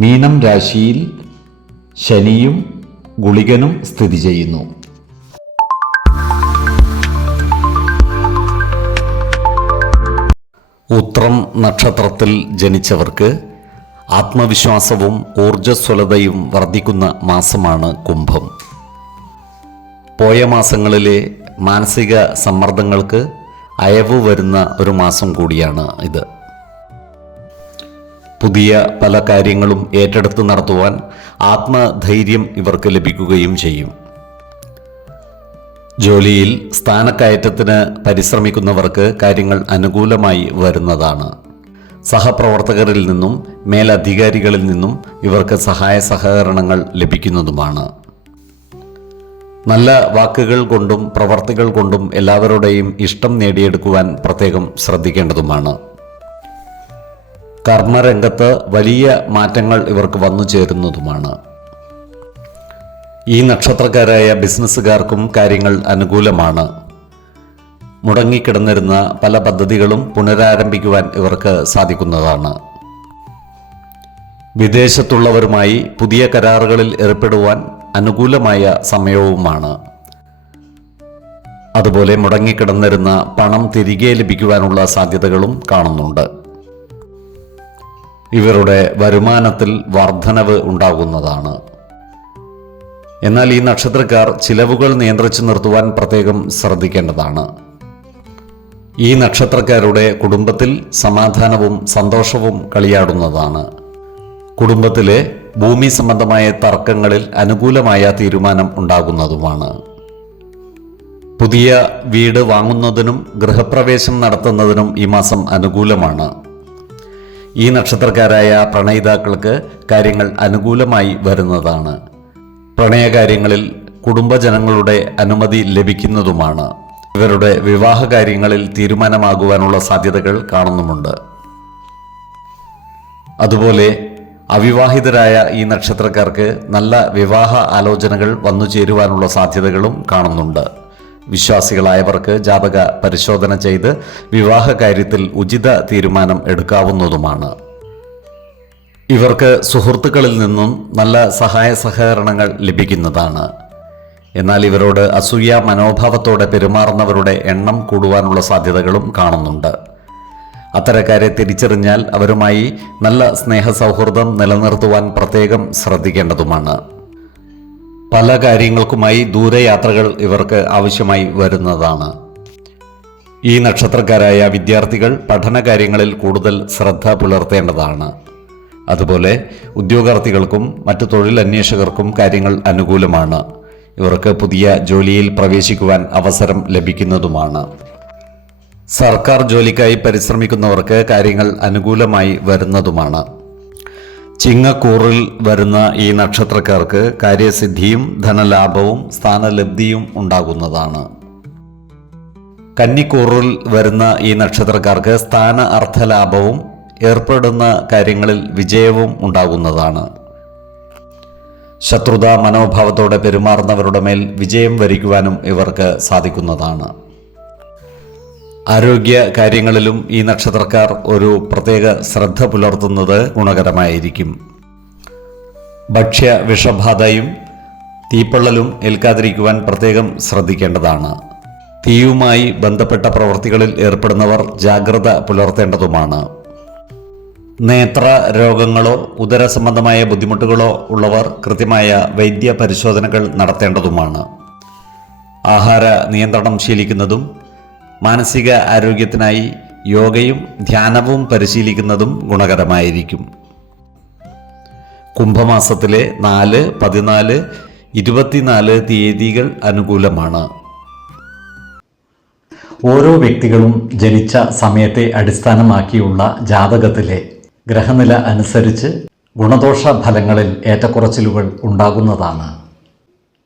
മീനം രാശിയിൽ ശനിയും ഗുളികനും സ്ഥിതി ചെയ്യുന്നു. ഉത്രം നക്ഷത്രത്തിൽ ജനിച്ചവർക്ക് ആത്മവിശ്വാസവും ഊർജസ്വലതയും വർദ്ധിക്കുന്ന മാസമാണ് കുംഭം. പോയ മാസങ്ങളിലെ മാനസിക സമ്മർദ്ദങ്ങൾക്ക് അയവ് വരുന്ന ഒരു മാസം കൂടിയാണ് ഇത്. പുതിയ പല കാര്യങ്ങളും ഏറ്റെടുത്ത് നടത്തുവാൻ ആത്മധൈര്യം ഇവർക്ക് ലഭിക്കുകയും ചെയ്യും. ജോലിയിൽ സ്ഥാനക്കയറ്റത്തിന് പരിശ്രമിക്കുന്നവർക്ക് കാര്യങ്ങൾ അനുകൂലമായി വരുന്നതാണ്. സഹപ്രവർത്തകരിൽ നിന്നും മേലധികാരികളിൽ നിന്നും ഇവർക്ക് സഹായ സഹകരണങ്ങൾ ലഭിക്കുന്നതുമാണ്. നല്ല വാക്കുകൾ കൊണ്ടും പ്രവർത്തികൾ കൊണ്ടും എല്ലാവരുടെയും ഇഷ്ടം നേടിയെടുക്കുവാൻ പ്രത്യേകം ശ്രദ്ധിക്കേണ്ടതുമാണ്. കർമ്മരംഗത്ത് വലിയ മാറ്റങ്ങൾ ഇവർക്ക് വന്നു ചേരുന്നതുമാണ്. ഈ നക്ഷത്രക്കാരായ ബിസിനസ്സുകാർക്കും കാര്യങ്ങൾ അനുകൂലമാണ്. മുടങ്ങിക്കിടന്നിരുന്ന പല പദ്ധതികളും പുനരാരംഭിക്കുവാൻ ഇവർക്ക് സാധിക്കുന്നതാണ്. വിദേശത്തുള്ളവരുമായി പുതിയ കരാറുകളിൽ ഏർപ്പെടുവാൻ അനുകൂലമായ സമയവുമാണ്. അതുപോലെ മുടങ്ങിക്കിടന്നിരുന്ന പണം തിരികെ ലഭിക്കുവാനുള്ള സാധ്യതകളും കാണുന്നുണ്ട്. ഇവരുടെ വരുമാനത്തിൽ വർധനവ് ഉണ്ടാകുന്നതാണ്. എന്നാൽ ഈ നക്ഷത്രക്കാർ ചിലവുകൾ നിയന്ത്രിച്ചു നിർത്തുവാൻ പ്രത്യേകം ശ്രദ്ധിക്കേണ്ടതാണ്. ഈ നക്ഷത്രക്കാരുടെ കുടുംബത്തിൽ സമാധാനവും സന്തോഷവും കളിയാടുന്നതാണ്. കുടുംബത്തിലെ ഭൂമി സംബന്ധമായ തർക്കങ്ങളിൽ അനുകൂലമായ തീരുമാനം ഉണ്ടാകുന്നതുമാണ്. പുതിയ വീട് വാങ്ങുന്നതിനും ഗൃഹപ്രവേശം നടത്തുന്നതിനും ഈ മാസം അനുകൂലമാണ്. ഈ നക്ഷത്രക്കാരായ പ്രണയിതാക്കൾക്ക് കാര്യങ്ങൾ അനുകൂലമായി വരുന്നതാണ്. പ്രണയകാര്യങ്ങളിൽ കുടുംബജനങ്ങളുടെ അനുമതി ലഭിക്കുന്നതുമാണ്. ഇവരുടെ വിവാഹ കാര്യങ്ങളിൽ തീരുമാനമാകുവാനുള്ള സാധ്യതകൾ കാണുന്നുമുണ്ട്. അതുപോലെ അവിവാഹിതരായ ഈ നക്ഷത്രക്കാർക്ക് നല്ല വിവാഹ ആലോചനകൾ വന്നു ചേരുവാനുള്ള സാധ്യതകളും കാണുന്നുണ്ട്. വിശ്വാസികളായവർക്ക് ജാതക പരിശോധന ചെയ്ത് വിവാഹ കാര്യത്തിൽ ഉചിത തീരുമാനം എടുക്കാവുന്നതുമാണ്. ഇവർക്ക് സുഹൃത്തുക്കളിൽ നിന്നും നല്ല സഹായ സഹകരണങ്ങൾ ലഭിക്കുന്നതാണ്. എന്നാൽ ഇവരോട് അസൂയ മനോഭാവത്തോടെ പെരുമാറുന്നവരുടെ എണ്ണം കൂടുവാനുള്ള സാധ്യതകളും കാണുന്നുണ്ട്. അത്തരക്കാരെ തിരിച്ചറിഞ്ഞാൽ അവരുമായി നല്ല സ്നേഹ സൗഹൃദം നിലനിർത്തുവാൻ പ്രത്യേകം ശ്രദ്ധിക്കേണ്ടതുമാണ്. പല കാര്യങ്ങൾക്കുമായി ദൂരയാത്രകൾ ഇവർക്ക് ആവശ്യമായി വരുന്നതാണ്. ഈ നക്ഷത്രക്കാരായ വിദ്യാർത്ഥികൾ പഠനകാര്യങ്ങളിൽ കൂടുതൽ ശ്രദ്ധ പുലർത്തേണ്ടതാണ്. അതുപോലെ ഉദ്യോഗാർത്ഥികൾക്കും മറ്റു തൊഴിലന്വേഷകർക്കും കാര്യങ്ങൾ അനുകൂലമാണ്. ഇവർക്ക് പുതിയ ജോലിയിൽ പ്രവേശിക്കുവാൻ അവസരം ലഭിക്കുന്നതുമാണ്. സർക്കാർ ജോലിക്കായി പരിശ്രമിക്കുന്നവർക്ക് കാര്യങ്ങൾ അനുകൂലമായി വരുന്നതുമാണ്. ചിങ്ങക്കൂറിൽ വരുന്ന ഈ നക്ഷത്രക്കാർക്ക് കാര്യസിദ്ധിയും ധനലാഭവും സ്ഥാനലബ്ധിയും ഉണ്ടാകുന്നതാണ്. കന്നിക്കൂറിൽ വരുന്ന ഈ നക്ഷത്രക്കാർക്ക് സ്ഥാന അർത്ഥലാഭവും ഏർപ്പെടുന്ന കാര്യങ്ങളിൽ വിജയവും ഉണ്ടാകുന്നതാണ്. ശത്രുത മനോഭാവത്തോടെ പെരുമാറുന്നവരുടെ മേൽ വിജയം വരിക്കുവാനും ഇവർക്ക് സാധിക്കുന്നതാണ്. ആരോഗ്യ കാര്യങ്ങളിലും ഈ നക്ഷത്രക്കാർ ഒരു പ്രത്യേക ശ്രദ്ധ പുലർത്തുന്നത് ഗുണകരമായിരിക്കും. ഭക്ഷ്യ വിഷബാധയും തീപ്പള്ളലും ഏൽക്കാതിരിക്കുവാൻ പ്രത്യേകം ശ്രദ്ധിക്കേണ്ടതാണ്. തീയുമായി ബന്ധപ്പെട്ട പ്രവൃത്തികളിൽ ഏർപ്പെടുന്നവർ ജാഗ്രത പുലർത്തേണ്ടതുമാണ്. നേത്ര രോഗങ്ങളോ ഉദര സംബന്ധമായ ബുദ്ധിമുട്ടുകളോ ഉള്ളവർ കൃത്യമായ വൈദ്യ പരിശോധനകൾ നടത്തേണ്ടതുമാണ്. ആഹാര നിയന്ത്രണം ശീലിക്കുന്നതും മാനസിക ആരോഗ്യത്തിനായി യോഗയും ധ്യാനവും പരിശീലിക്കുന്നതും ഗുണകരമായിരിക്കും. കുംഭമാസത്തിലെ നാല് പതിനാല് ഇരുപത്തിനാല് തീയതികൾ അനുകൂലമാണ്. ഓരോ വ്യക്തികളും ജനിച്ച സമയത്തെ അടിസ്ഥാനമാക്കിയുള്ള ജാതകത്തിലെ ഗ്രഹനില അനുസരിച്ച് ഗുണദോഷ ഫലങ്ങളിൽ ഏറ്റക്കുറച്ചിലുകൾ ഉണ്ടാകുന്നതാണ്.